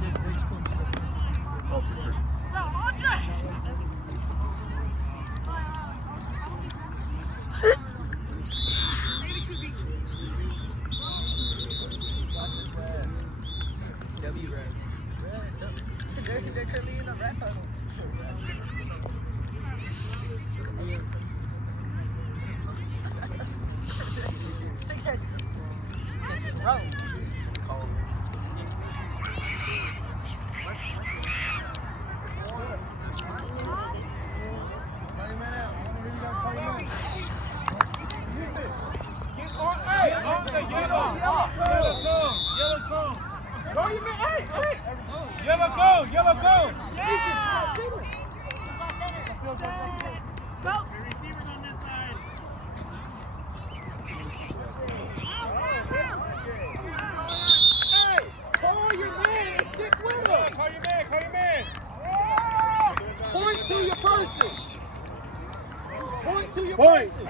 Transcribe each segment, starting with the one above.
stuff? Oh, for sure. They're currently in the red huddle. Success. Bro. Yellow go! Yeah! Go! Receivers on this side. Hey! Call your man and stick with him! Call your man! Point to your person! Point to your person!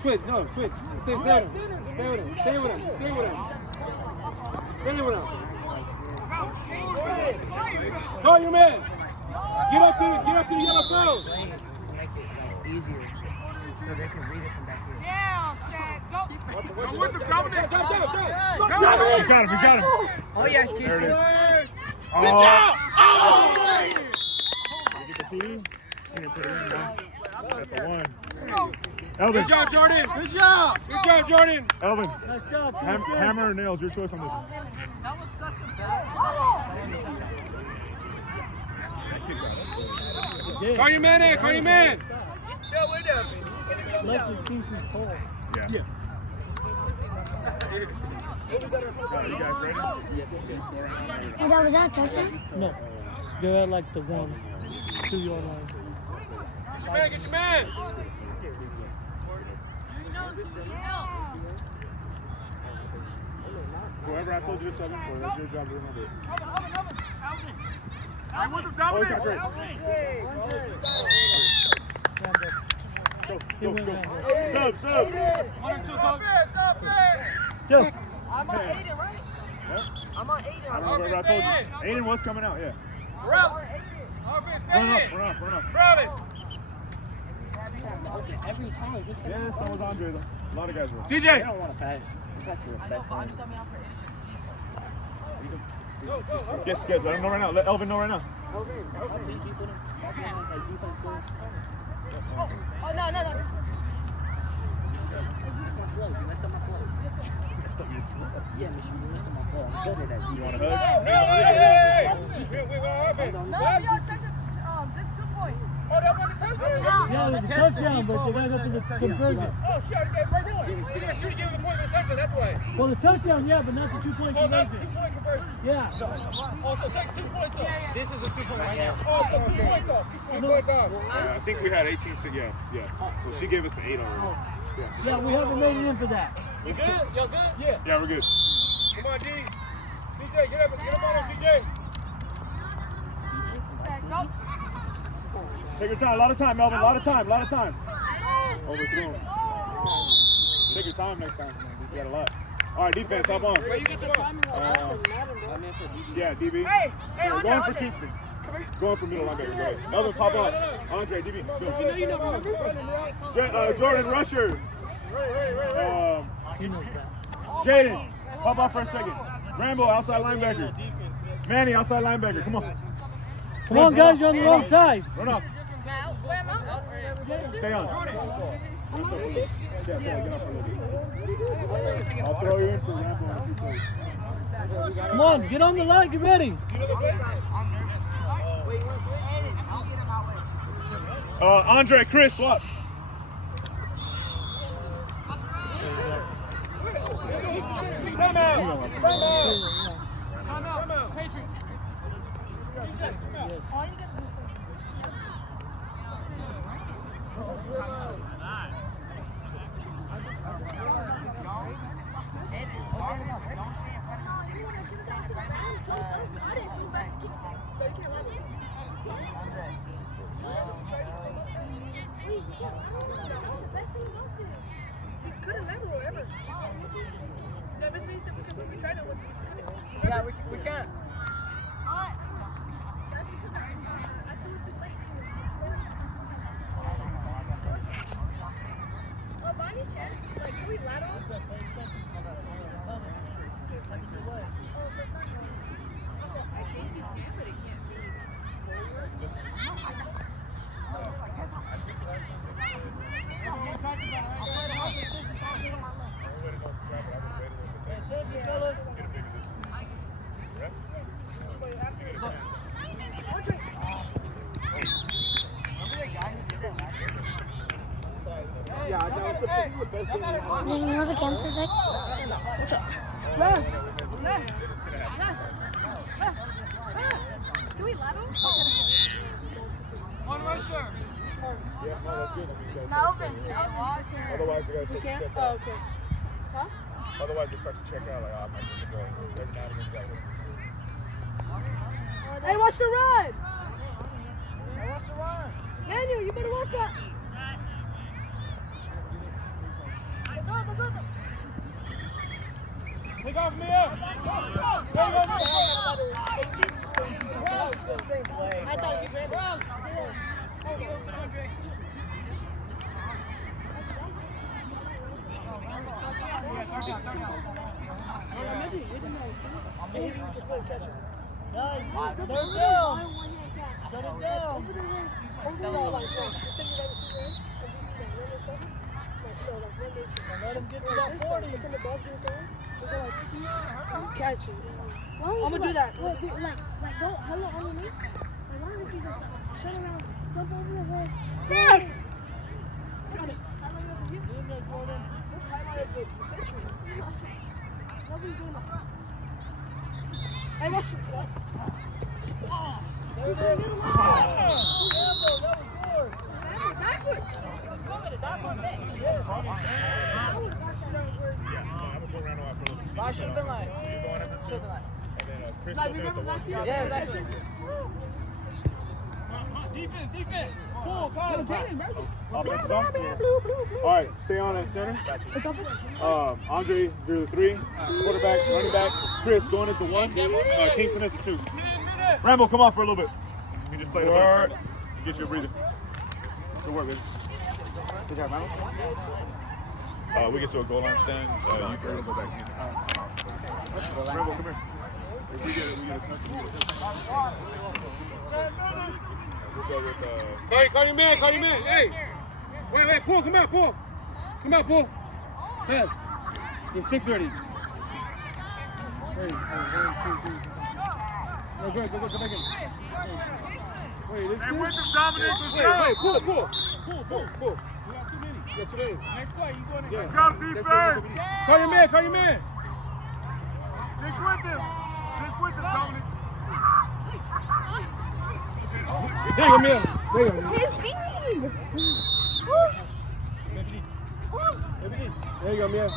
Switch, no, switch. Stay with him. Stay with him. Call your man! Get up to the yellow phone! Make it easier so they can read it from back here. Yeah, Shaq, go! Go with him, Dominic! Go! He's got him. Oh, yes, Kingston. There it is. Good job! Oh! Did you get the TD? Can you put it in now? That's the one. Elvin. Good job, Jordan! Good job, Jordan! Elvin. Nice job, Hammer or nails, your choice on this one. That was such a bad Call your man in! Call your man! Luckily, Kingston's tall. Yeah. You guys ready? Oh, that was that touchdown? No, they're at like the 1-2 yard line. Get your man! Whoever I told you to 7 for, that's your job to remember it. I want the Oh, Dominic! great. Go. Sub. 1 or 2, coach. Go. I'm on Aiden, right? Yeah. I'm on Aiden. I remember what I told you. Aiden was coming out, yeah. Offense, stay in! Run up. Travis! Every time. Yeah, so was Andre though. A lot of guys were. They DJ! don't want to pass. Yes, let him know right now. Let Elvin know right now. Oh, no. You messed up my flow. Yeah, Miss, you messed up my flow. I'm good at that. You want to hug? No, y'all check it. This 2 points. Oh, that was a touchdown? Yeah, it was a touchdown, but they got up for the conversion. Oh, she already gave the point. She gave him the point for the touchdown, that's why. Well, the touchdown, yeah, but not the 2-point Oh, not the conversion. 2-point conversion. Yeah. Oh, so take 2 points off. This is a 2-point right now. Oh, so 2 points off. 2 points off. Yeah, I think we had 18, so yeah. So she gave us the 8 already. Yeah, we haven't made it in for that. You good? Y'all good? Yeah. Yeah, we're good. Come on, D. DJ, get up on him, DJ. Go. Take your time. A lot of time, Melvin. A lot of time. Overthrew him. Take your time next time. We got a lot. All right, defense, hop on. Where you get the timing on Adam? I'm in for DB. Yeah, DB. Hey, We're going for Kingston. Going for middle linebacker. Go ahead. Elvin, pop up. Andre, DB. Go. You know remember. Jordan, rusher. He knows that. Jaden, pop off for a second. Rambo, outside linebacker. Manny, outside linebacker. Come on. Come on, guys, you're on the wrong side. Run up. Stay on. I'll throw you in for Rambo. Come on, get on the line, get ready. Andre, Chris, swap. Come out. Patriots. Yeah, we can't. Did you know the campus like? What's up? One rusher. Yeah, no, that's good. Melvin. Otherwise, you guys start to check out. Oh, okay. Huh? Otherwise, they start to check out. Like, oh, I'm not going to go. Every now and again, you got to. Hey, watch the run. Hey, watch the run. Daniel, you better watch that. Take off, Mia. I thought you ran wrong. Let him get to that 40. He's catching. I'm gonna do that. Wait, like go hello underneath. I wonder if you just turn around, jump over the head. Yes! Hey, watch it. There it is. I should have been like. Chris goes in at the one. Yeah, exactly. Defense. Pull, Offensive zone. All right, stay on at center. Andre drew the 3. Quarterback, running back. Chris going at the 1. Kingston at the 2. Rambo, come on for a little bit. You just play the word. Get you a breather. Good work, baby. Good job, Rambo. We get to a goal line stand. You can go back in. Rambo, come here. If we get a touchdown. We'll go with Call your man. Hey. Wait, pull. Come out, pull. Hey. There's 6 already. Go back in. Wait, this is... with him, Dominic. Wait, pull. You got too many. Next play, you going to... Let's go, defense. Call your man. Stick with him, Dominic. There you go, Mia. There you go, Mia.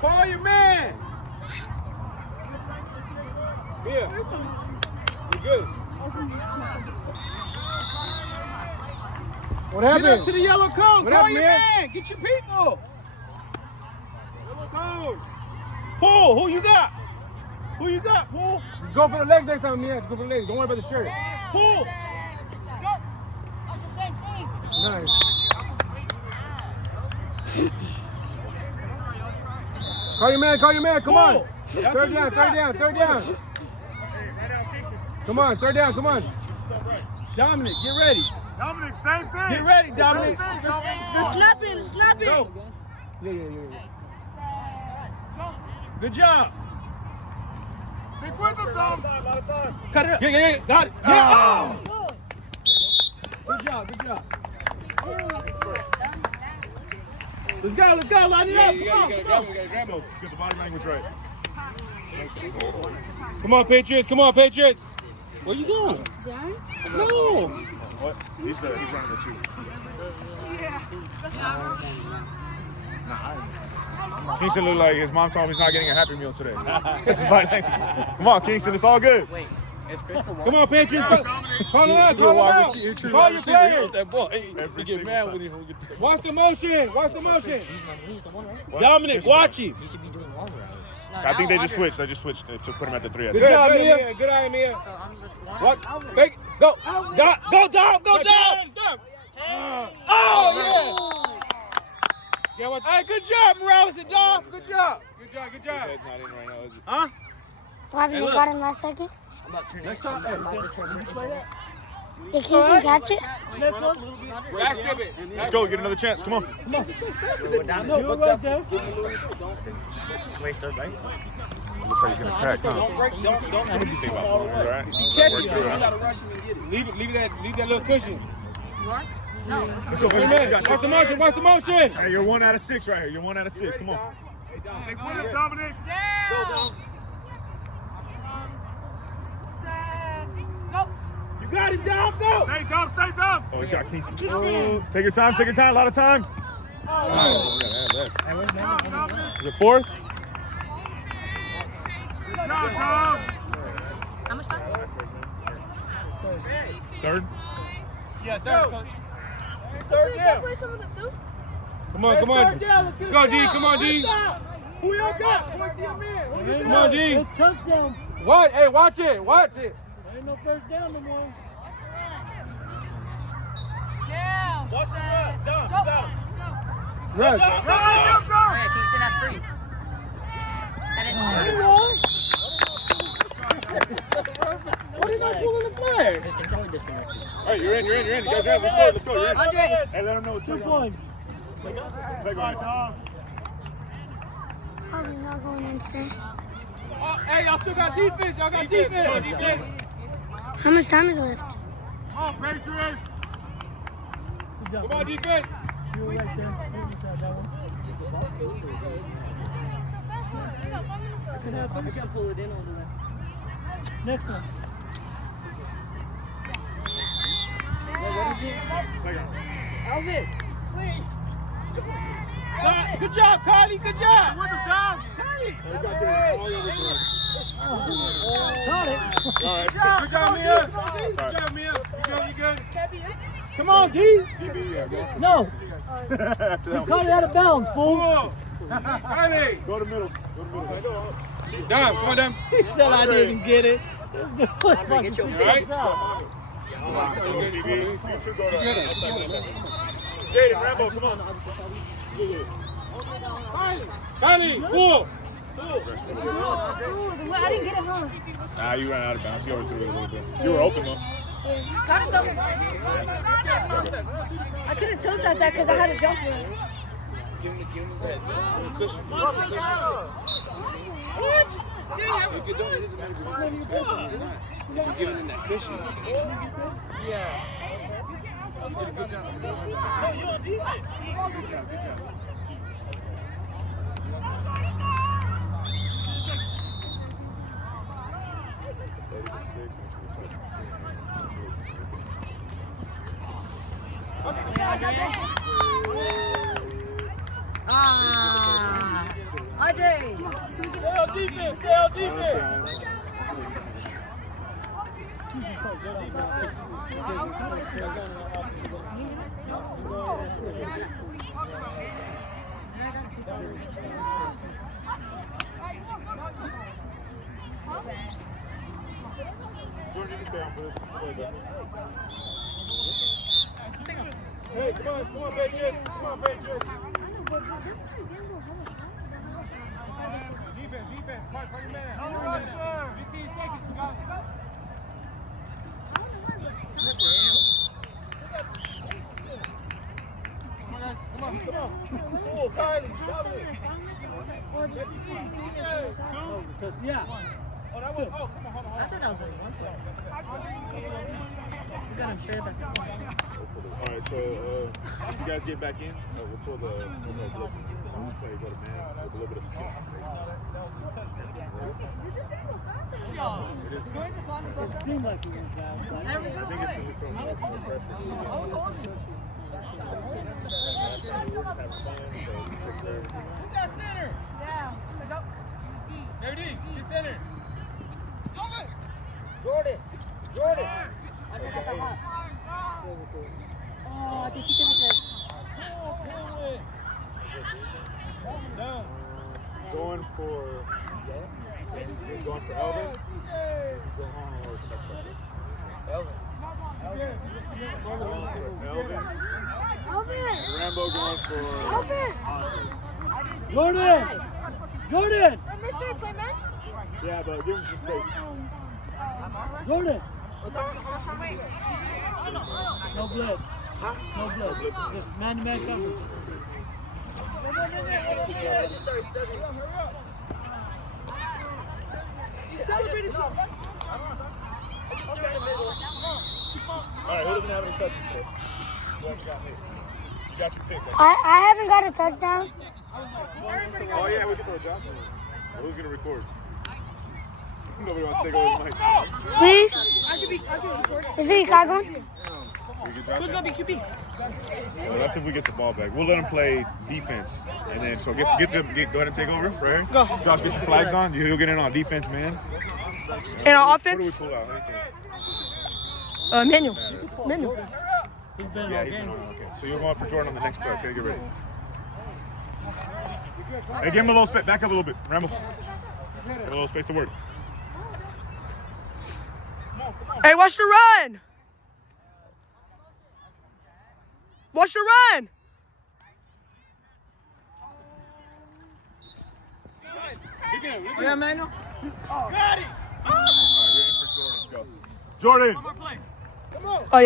Call your man. Mia. You good? What happened? Get up to the yellow cone. Call your man. Get your people. Yellow cone. Pull. Who you got? Pull. Just go for the legs next time, Mia. Just go for the legs. Don't worry about the shirt. Pull. Nice. Call your man. Come on. Third down. Come on, third down. Dominic, get ready. Dominic, same thing. Get ready, Dominic. The snapping. Go. Yeah. Good job. Stick with him, Dom. A lot of time. Cut it up. Yeah. Got it. Yeah. Oh. Good job. Let's go. Line it up. You gotta grab him. Get the body language right. Come on, Patriots. Where you going? No. What? He's running the 2. Kingston looked like his mom told him he's not getting a Happy Meal today. That's his body language. Come on, Kingston, it's all good. Wait, is Crystal Come on, Patriots. Call him out. Call your players. That boy, he get mad when he don't get Watch the motion. He's the one, right? Dominic, watch him. He should be doing long routes. I think they just switched. They just switched to put him at the 3. I Good think. job, Mia. Good eye, Mia. So I'm just one. What? Fake. Go. Dom. Go, Dom. Go, Dom. Oh, yeah. Yeah, what? Hey, good job, Morales and Dom. Good job. Good job. Good job. It's not in right now, is it? Huh? What happened? They got him last second? I'm about to turn Next it. time. I'm about to turn it. Did Kingston catch it? Next one. Back step it. Let's go. Get another chance. Come on. No, but that's Waste third base. Looks like he's gonna crack. Huh? don't break. Don't Think about pulling it, right? catch Work it. through You it, huh? gotta rush him and get it. Leave that little cushion. What? No. Let's go. Wait a minute. Watch the motion. Watch the motion. Hey, you're 1 out of 6 right here. You're 1 out of 6. Come on. Hey, Dominic. Go, Dom. You got it, Dom. Go. Stay Dom. Stay Dom. Oh, he's got Kingston. Kingston. Oh, take your time. Take your time. A lot of time. Oh, is it 4th? Good job, Dom. How much time? 3rd? Yeah, third, coach. So you can't play some of the two? Come on, come on. Let's go, D. Come on, D. Who y'all got? Come on, D. It's touchdown. What? Hey, watch it. Watch it. Ain't no first down no more. Watch it. Down. Alright, Kingston, that's free. That is What are you not pulling the flag? His controller disconnected. All right, you're in. You guys are in. Let's go. You're in. Andre. Hey, let them know what Which you're one? Take on. Probably not going in today. Hey, y'all still got defense. Y'all got defense. How much time is left? Come on, Patriots. Good job. Come on, defense. You were right there. That one. I can pull it in over there. Next one. Alvin. Good job, Carly. Good job. Got it. All right. Good job, Mia. Good job, Mia. You good? Come on, D. GB, yeah, go. No. After that You one. caught it out of bounds, fool. Honey. Go to middle. Dom, come on, Dom. He said I didn't get it. Andre, get your Right? Jaden, Rambo, come on. Honey, pull. I didn't get it, huh? Nah, you ran out of bounds. You overthrew it a little bit. You were open, though. I could have told that because I had a jump for it. What? If you don't, it doesn't matter if it's one of your best or not. If you're giving them that cushion. Yeah. Good job. No, you're on defense. Good job. Andre. Stay on defense. Stay on defense. Hey, come on, Patriots. Come on, Patriots. Defense. Mark, bring him in. No pressure. 15 seconds, guys. Come on. Oh, Kylie. Yeah. Oh, that was. Oh, come on, hold on. I thought that was only one play. We got him straight back. All right, so if you guys get back in, we'll pull the play, go to man with a little bit of It seemed like we went fast. There we go. I think it's because we're from pressure. I was holding. Center. Yeah. JD, get center. Jordan. I said at the hot. Oh, I think you could have said. Going for He's going for Elvin. Elvin. And Rambo going for Andre. Jordan! Jordan! Mystery play, man. Yeah, but give him some space. Jordan! No blitz. No blitz. Just man-to-man coverage. All right, who doesn't have any touches today? Who hasn't got hit? You got your pick. I haven't got a touchdown. Oh, yeah, we can throw Johnson. Well, who's going to record? Nobody wants to take over the mic. Please. Is it Chicago? Who's going to be QB? Well, that's if we get the ball back. We'll let him play defense. And then, so go ahead and take over right here. Go. Josh, get some flags on. You'll get in on defense, man. And on What do we offense, pull out? What do you Manuel. think? Yeah, he's been on. Okay. So you're going for Jordan on the next play. Okay, get ready. Hey, give him a little space. Back up a little bit. Rambo. Give him a little space to work. Hey, watch the run. Watch the run. Yeah, Manuel. All right, you're in for Jordan. Let's go. Jordan. Oh, yeah.